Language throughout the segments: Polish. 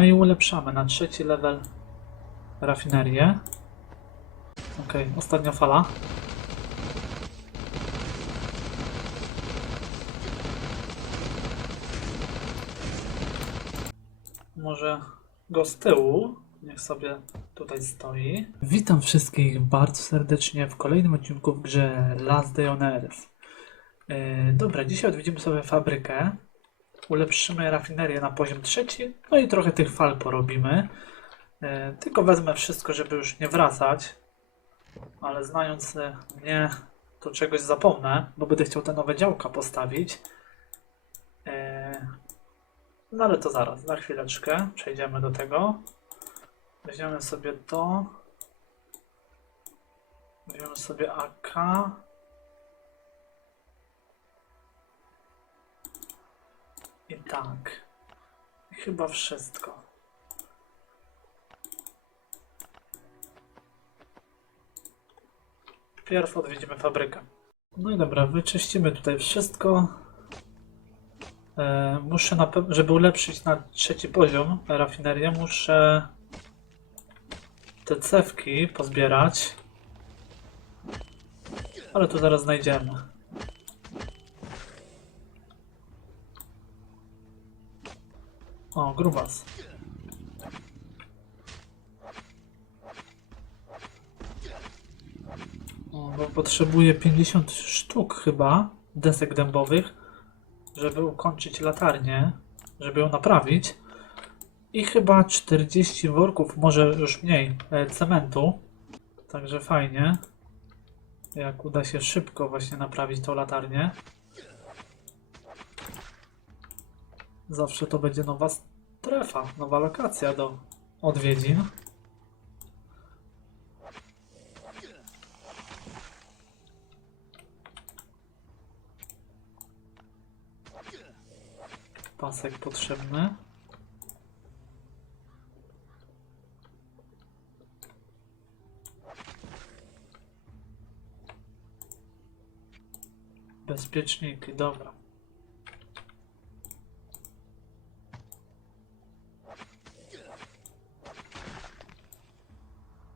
No i ulepszamy na trzeci level rafinerię. Okej, ostatnia fala. Może go z tyłu, niech sobie tutaj stoi. Witam wszystkich bardzo serdecznie w kolejnym odcinku w grze Last Day on Earth. Yy, dobra, dzisiaj odwiedzimy sobie fabrykę. Ulepszymy rafinerię na poziom trzeci, no i trochę tych fal porobimy. Yy, tylko wezmę wszystko, żeby już nie wracać, ale znając yy, mnie, to czegoś zapomnę, bo będę chciał te nowe działka postawić. Yy, no ale to zaraz, za chwileczkę przejdziemy do tego. Weźmiemy sobie to. Weźmiemy sobie AK. I tak. Chyba wszystko. Pierw odwiedzimy fabrykę. No i dobra, wyczyścimy tutaj wszystko. E, muszę na pewno, żeby ulepszyć na trzeci poziom rafinerię, muszę te cewki pozbierać. Ale to zaraz znajdziemy. Grubas. O, bo potrzebuję 50 sztuk chyba desek dębowych, żeby ukończyć latarnię, żeby ją naprawić. I chyba 40 worków, może już mniej, e, cementu. Także fajnie. Jak uda się szybko właśnie naprawić tą latarnię. Zawsze to będzie nowa strefa, nowa lokacja do odwiedzin. Pasek potrzebny. Bezpieczniki, dobra.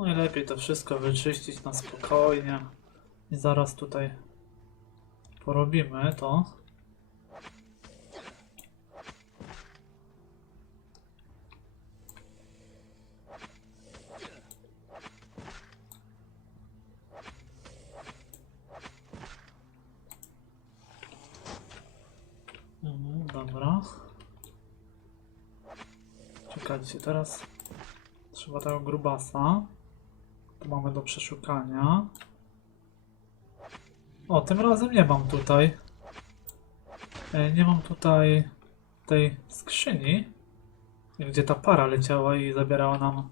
No i lepiej to wszystko wyczyścić na spokojnie. I zaraz tutaj porobimy to. Mhm, dobra. Czekajcie, teraz trzeba tego grubasa. Tu mamy do przeszukania. O, tym razem nie mam tutaj. E, Nie mam tutaj tej skrzyni, gdzie ta para leciała i zabierała nam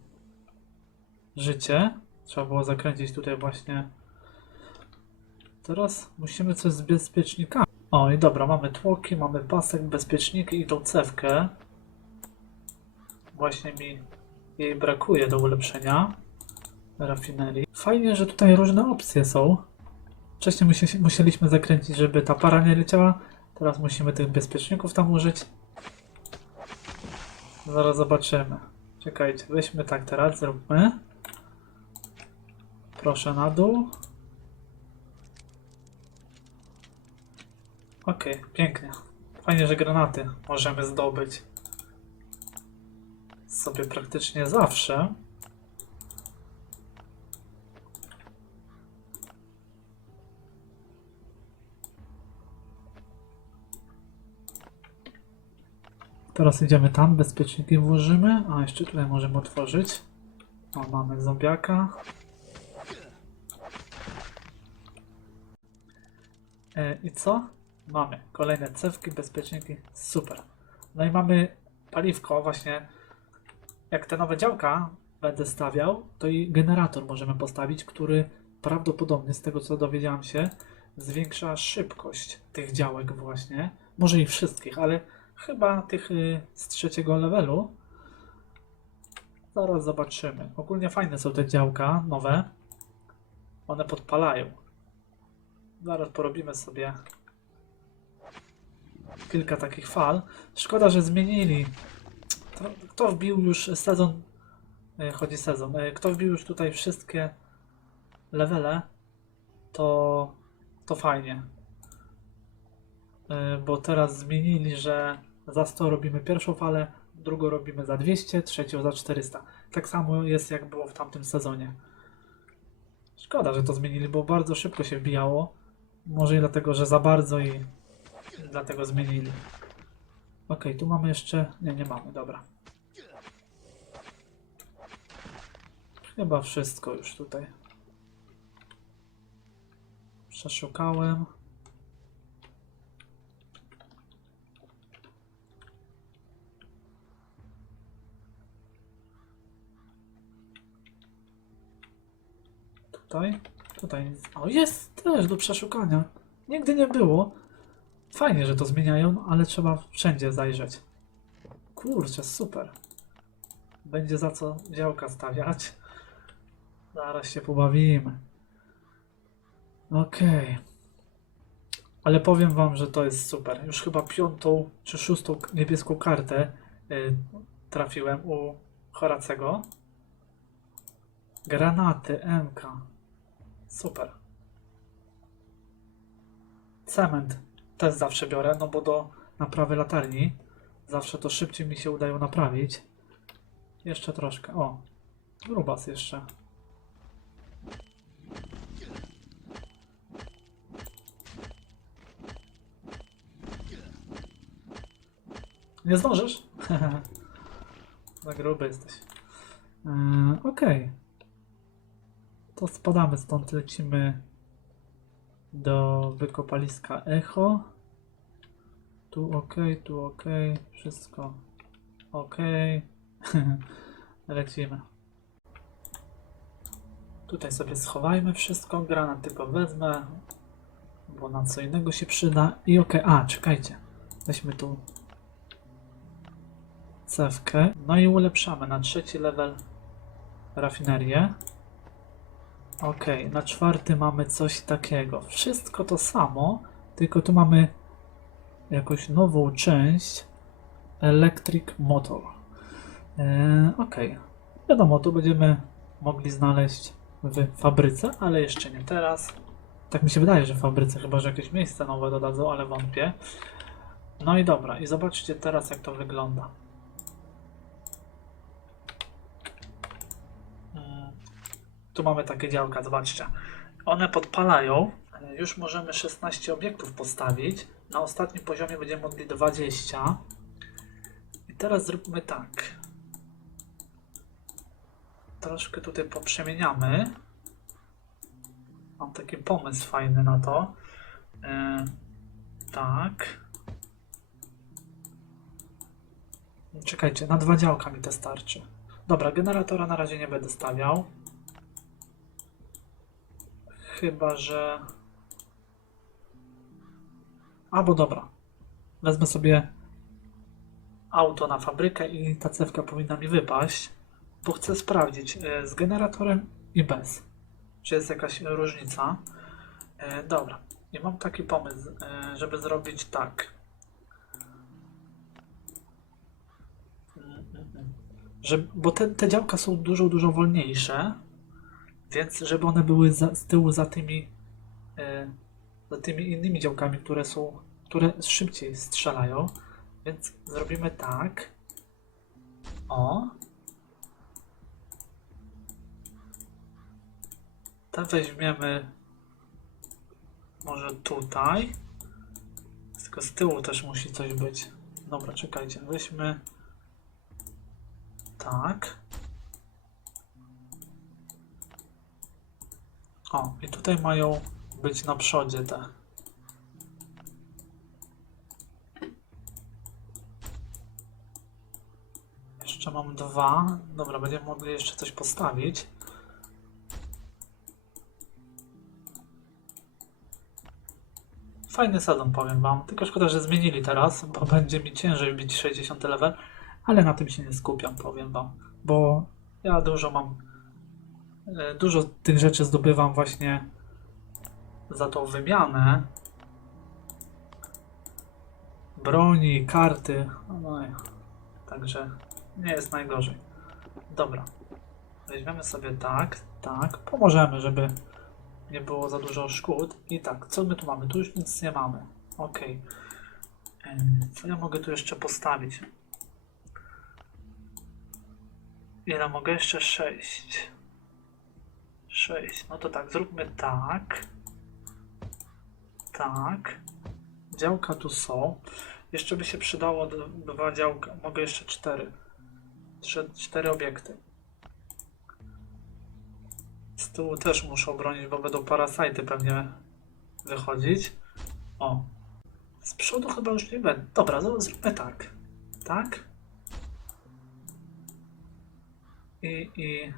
życie. Trzeba było zakręcić tutaj właśnie. Teraz musimy coś z bezpiecznikami. O i dobra, mamy tłoki, mamy pasek, bezpieczniki i tą cewkę. Właśnie mi jej brakuje do ulepszenia rafinerii. Fajnie, że tutaj różne opcje są. Wcześniej musi, musieliśmy zakręcić, żeby ta para nie leciała. Teraz musimy tych bezpieczników tam użyć. Zaraz zobaczymy. Czekajcie, weźmy tak teraz, zróbmy. Proszę na dół. Okej, pięknie. Fajnie, że granaty możemy zdobyć sobie praktycznie zawsze. Teraz idziemy tam, bezpieczniki włożymy, a jeszcze tutaj możemy otworzyć. O, mamy zombiaka. E, I co? Mamy kolejne cewki, bezpieczniki, super. No i mamy paliwko właśnie. Jak te nowe działka będę stawiał, to i generator możemy postawić, który prawdopodobnie, z tego co dowiedziałam się, zwiększa szybkość tych działek właśnie. Może i wszystkich, ale chyba tych y, z trzeciego levelu. Zaraz zobaczymy. Ogólnie fajne są te działka nowe. One podpalają. Zaraz porobimy sobie kilka takich fal. Szkoda, że zmienili Kto, wbił już sezon, e, chodzi sezon, e, kto wbił już tutaj wszystkie levele, to, to fajnie. Bo teraz zmienili, że za 100 robimy pierwszą falę, drugą robimy za 200, trzecią za 400. Tak samo jest jak było w tamtym sezonie. Szkoda, że to zmienili, bo bardzo szybko się wbijało. Może i dlatego, że za bardzo i dlatego zmienili. Okej, tu mamy jeszcze... Nie, nie mamy, dobra. Chyba wszystko już tutaj. Przeszukałem. Tutaj? Tutaj. O, jest też do przeszukania. Nigdy nie było. Fajnie, że to zmieniają, ale trzeba wszędzie zajrzeć. Kurczę, super. Będzie za co działka stawiać. Zaraz się pobawimy. Okej. Ale powiem wam, że to jest super. Już chyba piątą czy szóstą niebieską kartę y, trafiłem u Horacego. Granaty MK. Super. Cement też zawsze biorę, no bo do naprawy latarni zawsze to szybciej mi się udaje naprawić. Jeszcze troszkę. O, grubas jeszcze. Nie zdążysz? Za gruby jesteś. Yy, Okej. To spadamy stąd, lecimy do wykopaliska Echo. Tu ok, tu ok, wszystko ok. Lecimy. Tutaj sobie schowajmy wszystko, granat tylko wezmę, bo na co innego się przyda. I ok, a czekajcie, weźmy tu cewkę, no i ulepszamy na trzeci level rafinerię. Ok, na czwarty mamy coś takiego. Wszystko to samo, tylko tu mamy jakąś nową część Electric Motor. Eee, ok, wiadomo, tu będziemy mogli znaleźć w fabryce, ale jeszcze nie teraz. Tak mi się wydaje, że w fabryce, chyba że jakieś miejsce nowe dodadzą, ale wątpię. No i dobra, i zobaczcie teraz jak to wygląda. Tu mamy takie działka, zobaczcie. One podpalają. Już możemy 16 obiektów postawić. Na ostatnim poziomie będziemy mogli 20. I teraz zróbmy tak. Troszkę tutaj poprzemieniamy. Mam taki pomysł fajny na to. E, tak. Czekajcie, na dwa działka mi to starczy. Dobra, generatora na razie nie będę stawiał. Chyba, że. Albo dobra. Wezmę sobie auto na fabrykę i ta cewka powinna mi wypaść, bo chcę sprawdzić e, z generatorem i bez. Czy jest jakaś różnica? E, dobra. I mam taki pomysł, e, żeby zrobić tak. Mm, mm, mm. Że, bo te, te działka są dużo, dużo wolniejsze, więc żeby one były za, z tyłu za tymi, e, za tymi innymi działkami, które są, które szybciej strzelają. Więc zrobimy tak. O. Te weźmiemy może tutaj. Tylko z tyłu też musi coś być. Dobra, czekajcie. Weźmy tak. O, i tutaj mają być na przodzie te. Jeszcze mam dwa. Dobra, będziemy mogli jeszcze coś postawić. Fajny sezon, powiem wam. Tylko szkoda, że zmienili teraz, bo będzie mi ciężej bić 60 level, ale na tym się nie skupiam, powiem wam. Bo ja dużo mam. E, Dużo tych rzeczy zdobywam właśnie za tą wymianę. Broni, karty. No, także nie jest najgorzej. Dobra. Weźmiemy sobie tak, tak. Pomożemy, żeby nie było za dużo szkód. I tak, co my tu mamy? Tu już nic nie mamy. Ok. Co ja mogę tu jeszcze postawić? Ile mogę jeszcze? 6. 6. No to tak, zróbmy tak. Tak. Działka tu są. Jeszcze by się przydało dwa działka. Mogę jeszcze cztery. Trzy, cztery obiekty. Z tyłu też muszę obronić, bo będą parasajty pewnie wychodzić. O. Z przodu chyba już nie będę. Dobra, zróbmy tak. Tak. I, i...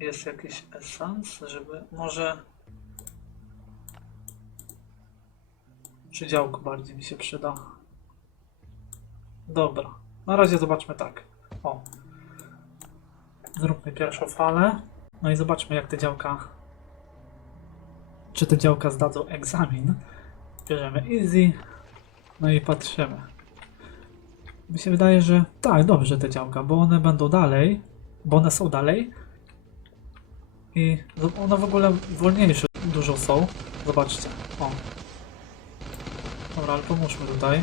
Jest jakiś esans, żeby może... Czy działko bardziej mi się przyda? Dobra. Na razie zobaczmy tak. O. Zróbmy pierwszą falę. No i zobaczmy jak te działka... Czy te działka zdadzą egzamin. Bierzemy easy. No i patrzymy. Mi się wydaje, że tak, dobrze te działka, bo one będą dalej, bo one są dalej i one w ogóle wolniejsze dużo są. Zobaczcie. O. Dobra, ale pomóżmy tutaj,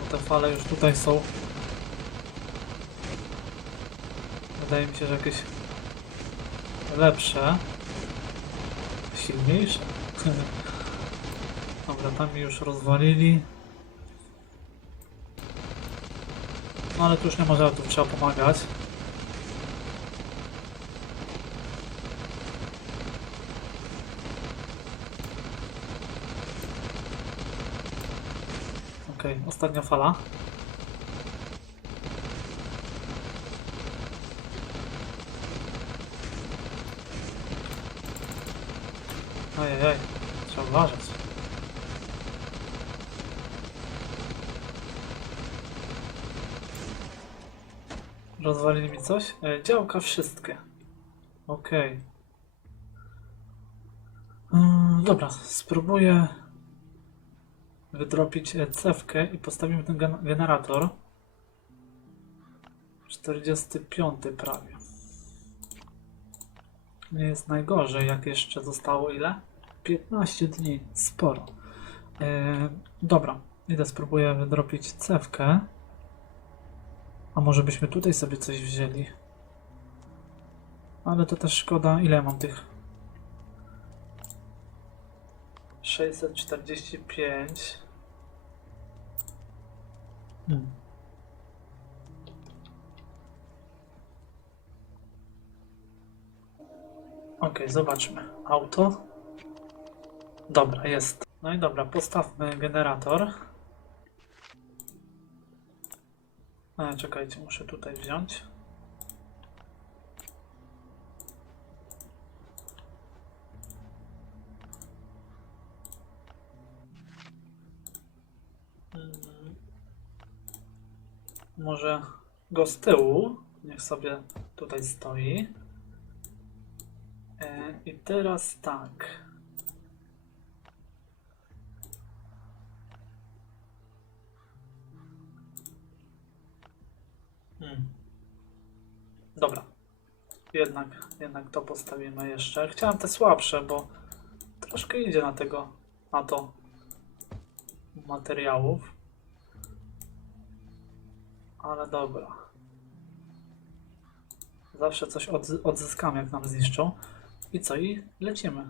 bo te fale już tutaj są. Wydaje mi się, że jakieś lepsze, silniejsze. Dobra, tam już rozwalili. No ale tu już nie ma żartów, trzeba pomagać. Okej, ostatnia fala. Ajajaj, trzeba uważać. Rozwalili mi coś? E, działka wszystkie. Okej. Mm, dobra, spróbuję wydropić e, cewkę i postawimy ten gen generator. 45 prawie. Nie jest najgorzej, jak jeszcze zostało ile? 15 dni, sporo. E, dobra, idę spróbuję wydropić cewkę. A może byśmy tutaj sobie coś wzięli? Ale to też szkoda. Ile mam tych? 645. Hmm. Ok, zobaczmy. Auto. Dobra, jest. No i dobra, postawmy generator. A, czekajcie, muszę tutaj wziąć. Może go z tyłu, niech sobie tutaj stoi. E, I teraz tak. Hmm. Dobra. Jednak, jednak to postawimy jeszcze. Chciałem te słabsze, bo troszkę idzie na tego, na to materiałów. Ale dobra. Zawsze coś odzy- odzyskamy, jak nam zniszczą. I co? I lecimy.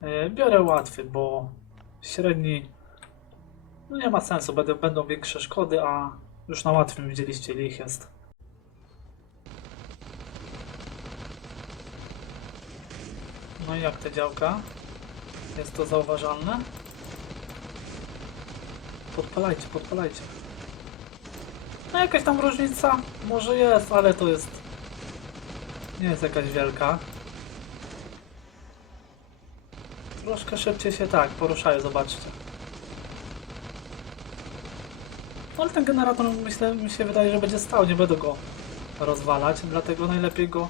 Yy, biorę łatwy, bo średni no nie ma sensu, będą, będą większe szkody, a już na łatwym widzieliście ile ich jest. No i jak te działka? Jest to zauważalne? Podpalajcie, podpalajcie. No jakaś tam różnica może jest, ale to jest... Nie jest jakaś wielka. Troszkę szybciej się tak poruszają, zobaczcie. No ale ten generator myślę, mi się wydaje, że będzie stał, nie będę go rozwalać, dlatego najlepiej go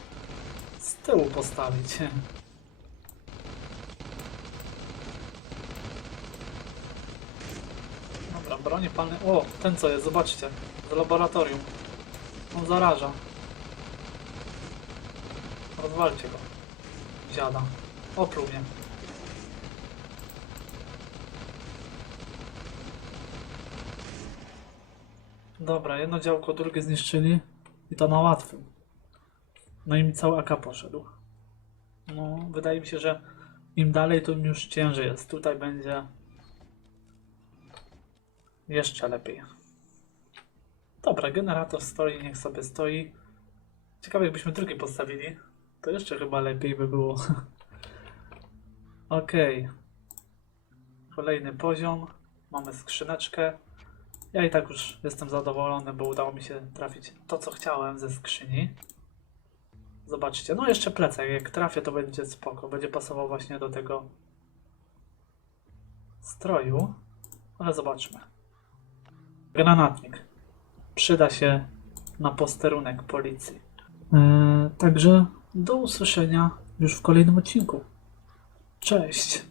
z tyłu postawić. Dobra, Bronie palne. O, ten co jest, zobaczcie. Z laboratorium. On zaraża. Rozwalcie go. Dziada. Opluł. Dobra, jedno działko, drugie zniszczyli. I to na łatwym. No i mi cały AK poszedł. No, wydaje mi się, że im dalej, to im już ciężej jest. Tutaj będzie jeszcze lepiej. Dobra, generator stoi, niech sobie stoi. Ciekawe, jakbyśmy drugi postawili. To jeszcze chyba lepiej by było. Okej. Kolejny poziom. Mamy skrzyneczkę. Ja i tak już jestem zadowolony, bo udało mi się trafić to, co chciałem ze skrzyni. Zobaczcie, no jeszcze plecak. Jak trafię, to będzie spoko. Będzie pasował właśnie do tego stroju. Ale zobaczmy. Granatnik. Przyda się na posterunek policji. Eee, także do usłyszenia już w kolejnym odcinku. Cześć.